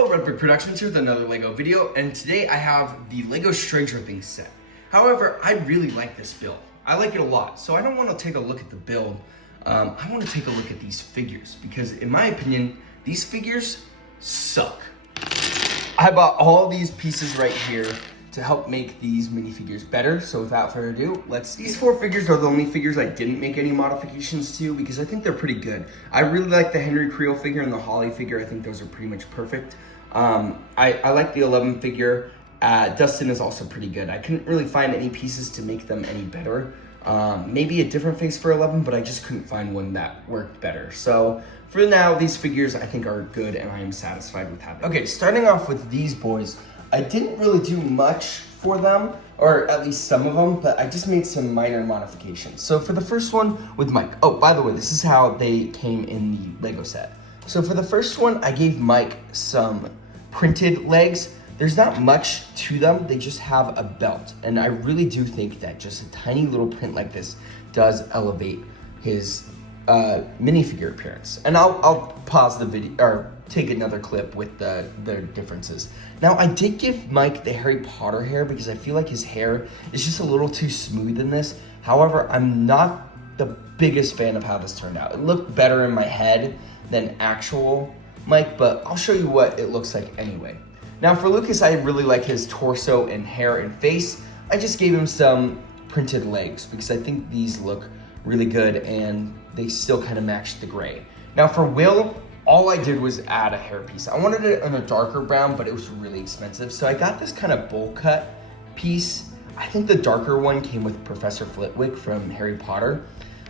Hello, Red Brick Productions here with another LEGO video, and today I have the LEGO Stranger Things set. However, I really like this build. I like it a lot, so I don't want to take a look at the build. I want to take a look at these figures, because in my opinion, these figures suck. I bought all these pieces right here to help make these minifigures better, so without further ado, these four figures are the only figures I didn't make any modifications to because I think they're pretty good. I really like the Henry Creel figure and the Holly figure. I think those are pretty much perfect. I like the 11 figure. Dustin is also pretty good. I couldn't really find any pieces to make them any better. Maybe a different face for 11, but I just couldn't find one that worked better. So for now, these figures I think are good and I am satisfied with having. Okay, starting off with these boys, I didn't really do much for them, or at least some of them, but I just made some minor modifications. So for the first one with Mike, oh, by the way, this is how they came in the Lego set. So for the first one, I gave Mike some printed legs. There's not much to them, they just have a belt. And I really do think that just a tiny little print like this does elevate his minifigure appearance. And I'll pause the video, or take another clip with the differences. Now, I did give Mike the Harry Potter hair because I feel like his hair is just a little too smooth in this. However, I'm not the biggest fan of how this turned out. It looked better in my head than actual Mike, but I'll show you what it looks like anyway. Now for Lucas, I really like his torso and hair and face. I just gave him some printed legs because I think these look really good and they still kind of match the gray. Now for Will, all I did was add a hairpiece. I wanted it in a darker brown, but it was really expensive. So I got this kind of bowl cut piece. I think the darker one came with Professor Flitwick from Harry Potter.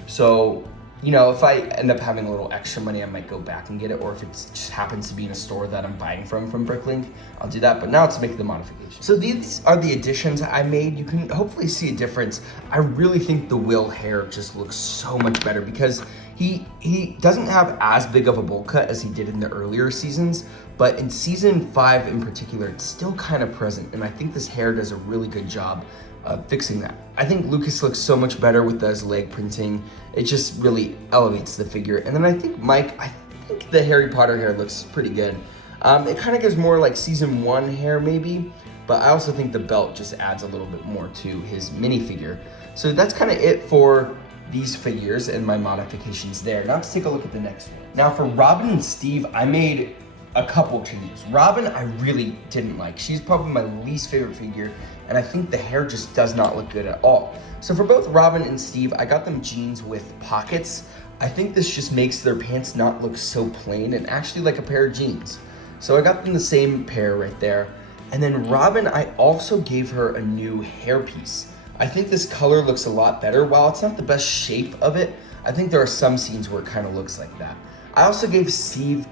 So, you know, if I end up having a little extra money, I might go back and get it, or if it just happens to be in a store that I'm buying from BrickLink, I'll do that. But now let's make the modification. So these are the additions I made. You can hopefully see a difference. I really think the Will hair just looks so much better because he doesn't have as big of a bowl cut as he did in the earlier seasons, but in season 5 in particular, it's still kind of present, and I think this hair does a really good job fixing that. I think Lucas looks so much better with his leg printing. It just really elevates the figure. And then I think Mike, I think the Harry Potter hair looks pretty good. It kind of gives more like season 1 hair maybe, but I also think the belt just adds a little bit more to his minifigure. So that's kind of it for these figures and my modifications there. Now let's take a look at the next one. Now for Robin and Steve, I made a couple changes. Robin, I really didn't like. She's probably my least favorite figure, and I think the hair just does not look good at all. So for both Robin and Steve, I got them jeans with pockets. I think this just makes their pants not look so plain and actually like a pair of jeans. So I got them the same pair right there. And then Robin, I also gave her a new hairpiece. I think this color looks a lot better. While it's not the best shape of it, I think there are some scenes where it kind of looks like that. I also gave Steve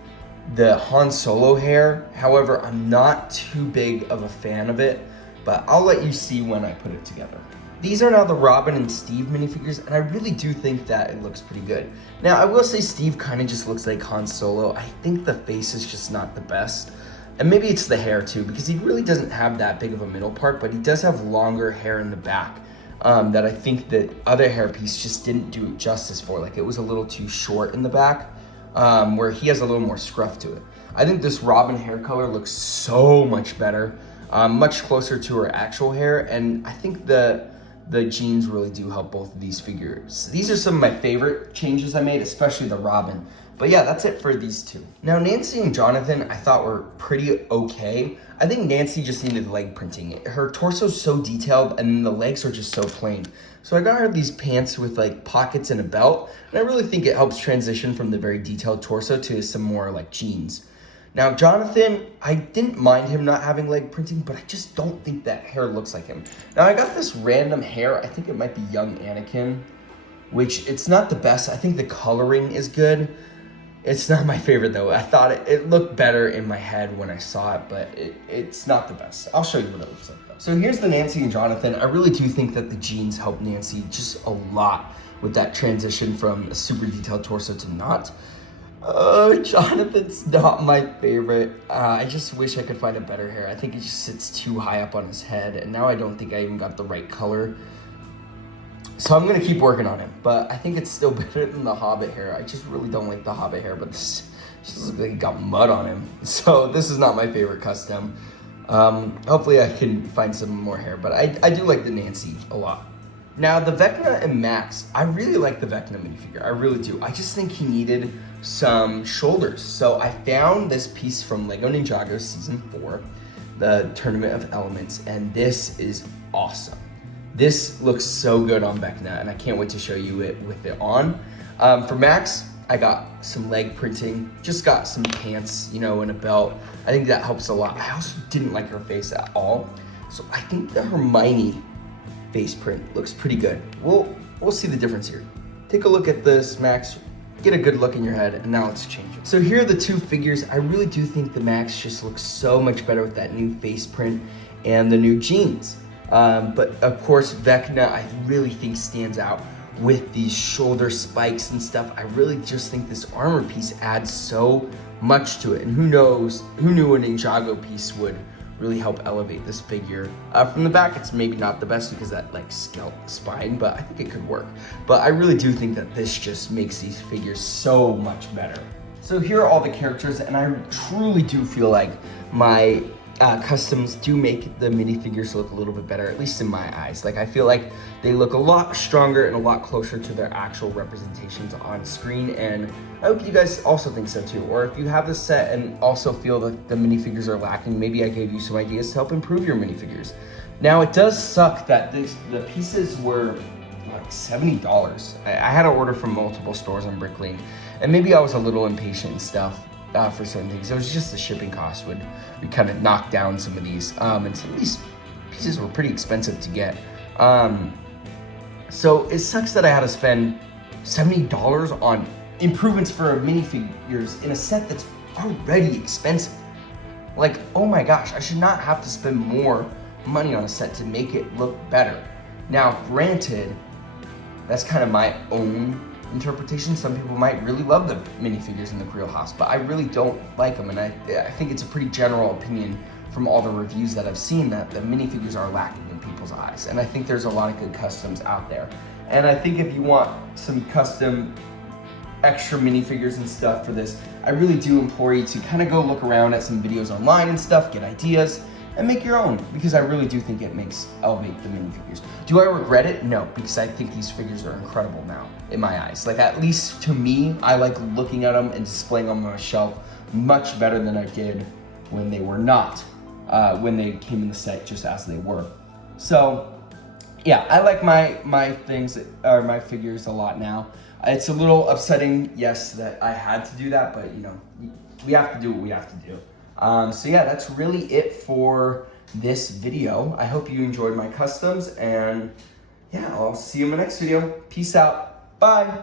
the Han Solo hair. However, I'm not too big of a fan of it, but I'll let you see when I put it together. These are now the Robin and Steve minifigures, and I really do think that it looks pretty good. Now, I will say Steve kind of just looks like Han Solo. I think the face is just not the best. And maybe it's the hair too, because he really doesn't have that big of a middle part, but he does have longer hair in the back that I think that other hairpiece just didn't do it justice for. Like, it was a little too short in the back, where he has a little more scruff to it. I think this Robin hair color looks so much better, much closer to her actual hair, and I think the jeans really do help both of these figures. These are some of my favorite changes I made, especially the Robin. But yeah, that's it for these two. Now, Nancy and Jonathan, I thought were pretty okay. I think Nancy just needed leg printing. Her torso's so detailed and the legs are just so plain. So I got her these pants with like pockets and a belt, and I really think it helps transition from the very detailed torso to some more like jeans. Now, Jonathan, I didn't mind him not having leg printing, but I just don't think that hair looks like him. Now, I got this random hair. I think it might be young Anakin, which it's not the best. I think the coloring is good. It's not my favorite though. I thought it looked better in my head when I saw it, but it's not the best. I'll show you what it looks like though. So here's the Nancy and Jonathan. I really do think that the jeans help Nancy just a lot with that transition from a super detailed torso to not. Jonathan's not my favorite. I just wish I could find a better hair. I think it just sits too high up on his head, and now I don't think I even got the right color. So I'm gonna keep working on it, but I think it's still better than the Hobbit hair. I just really don't like the Hobbit hair, but this just looks like he got mud on him. So this is not my favorite custom. Hopefully I can find some more hair, but I do like the Nancy a lot. Now the Vecna and Max, I really like the Vecna minifigure, I really do. I just think he needed some shoulders. So I found this piece from Lego Ninjago Season 4, the Tournament of Elements, and this is awesome. This looks so good on Vecna, and I can't wait to show you it with it on. For Max, I got some leg printing, just got some pants, you know, and a belt. I think that helps a lot. I also didn't like her face at all. So I think the Hermione face print looks pretty good. We'll see the difference here. Take a look at this, Max. Get a good look in your head, and now let's change it. So here are the two figures. I really do think the Max just looks so much better with that new face print and the new jeans. But of course, Vecna, I really think stands out with these shoulder spikes and stuff. I really just think this armor piece adds so much to it. And who knew a Ninjago piece would really help elevate this figure. From the back, it's maybe not the best because that like scalp spine, but I think it could work. But I really do think that this just makes these figures so much better. So here are all the characters, and I truly do feel like my customs do make the minifigures look a little bit better, at least in my eyes. Like I feel like they look a lot stronger and a lot closer to their actual representations on screen, and I hope you guys also think so too. Or if you have this set and also feel that the minifigures are lacking, maybe I gave you some ideas to help improve your minifigures. Now it does suck that the pieces were like $70. I had to order from multiple stores on BrickLink, and maybe I was a little impatient and stuff. For certain things, it was just the shipping cost would kind of knock down some of these, and some of these pieces were pretty expensive to get. So it sucks that I had to spend $70 on improvements for minifigures in a set that's already expensive. Like, oh my gosh, I should not have to spend more money on a set to make it look better. Now, granted, that's kind of my own interpretation. Some people might really love the minifigures in the Creel house, but I really don't like them, and I think it's a pretty general opinion from all the reviews that I've seen that the minifigures are lacking in people's eyes, and I think there's a lot of good customs out there. And I think if you want some custom extra minifigures and stuff for this, I really do implore you to kind of go look around at some videos online and stuff, get ideas, and make your own, because I really do think it makes elevate the minifigures. Do I regret it? No, because I think these figures are incredible now in my eyes. Like, at least to me, I like looking at them and displaying them on my shelf much better than I did when they were not, when they came in the set just as they were. So yeah, I like my things, or my figures a lot now. It's a little upsetting, yes, that I had to do that, but you know, we have to do what we have to do. So yeah, that's really it for this video. I hope you enjoyed my customs, and yeah, I'll see you in my next video. Peace out. Bye.